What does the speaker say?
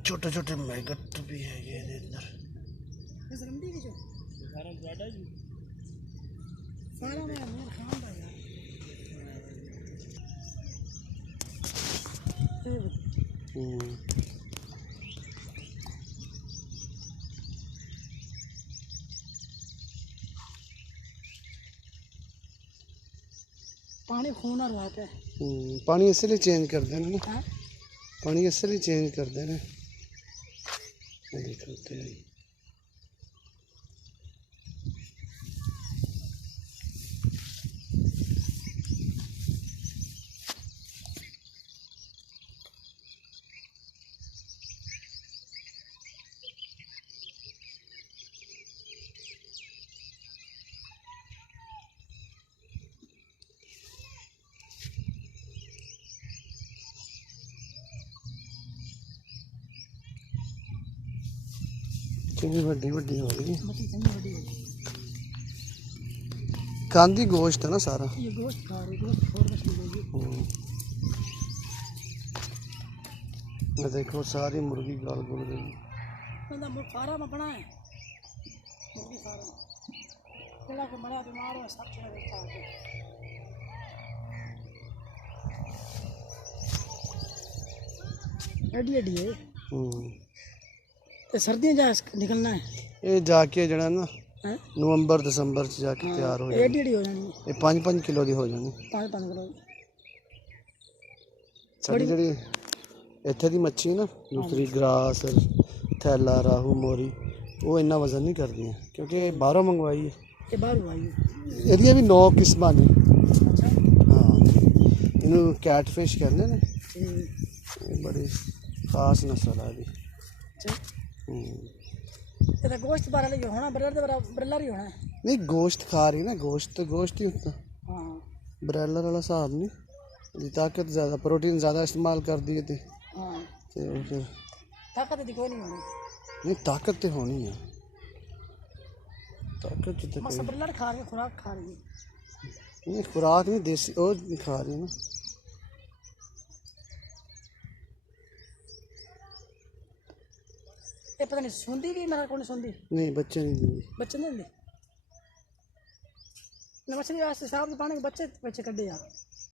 छोटे छोटे मैगट भी है ये अंदर। पानी खून रहता है। पानी इसलिए चेंज कर देना ना, पानी इसलिए चेंज कर देना। देखते हैं वड्डी वड्डी हो गई। कांदी गोश्त है ना सारा, ये गोश्त खा रही, गोश्त छोड़ मैं देखो सारी मुर्गी गाल गुल गई। फार्म अपना है, मुर्गी फार्म केड़ा के बड़ा बीमार है, सब चला बैठा है। एडी एडी है। सर्दियां जा निकलना है, ये जाके जड़ा ना नवंबर दिसंबर च जाके तैयार हो जाए। एडी एडी हो जानी, ये 5-5 किलो दी हो जानी। 5-5 किलो साड़ी जड़ी इत्थे दी मच्छी ना, दूसरी ग्रास थैला राहू मोरी, वो इन्ना वजन नहीं करती हैं क्योंकि बाहरों मंगवाई है। ये बाहर आई है, एरिया भी 9 किस्मां ने। हाँ, इन्हों कैटफिश कहते हैं, बड़ी खास नस्ल है दी। ये गोश्त बारा नहीं होना, ब्रैलर ही होना है। नहीं गोश्त खा रही ना, गोश्त तो गोश्त ही होता। हाँ, ब्रैलर वाला हिसाब नहीं, ताकत ज़्यादा, प्रोटीन ज़्यादा इस्तेमाल कर दिए थे। हाँ, फिर ताकत दी कोई नहीं होनी। नहीं ताकत तो होनी है, ताकत तो बस ब्रैलर खा रही है, खुराक खा रही है। नहीं खुराक नहीं, देसी और खा रही है ना। ये पता नहीं सुनती भी, मेरा कौन सुनती नहीं बच्चे नहीं देंगे, बच्चे नहीं देंगे। मछली वास्ते साहब पानी के बच्चे कड्डे जा।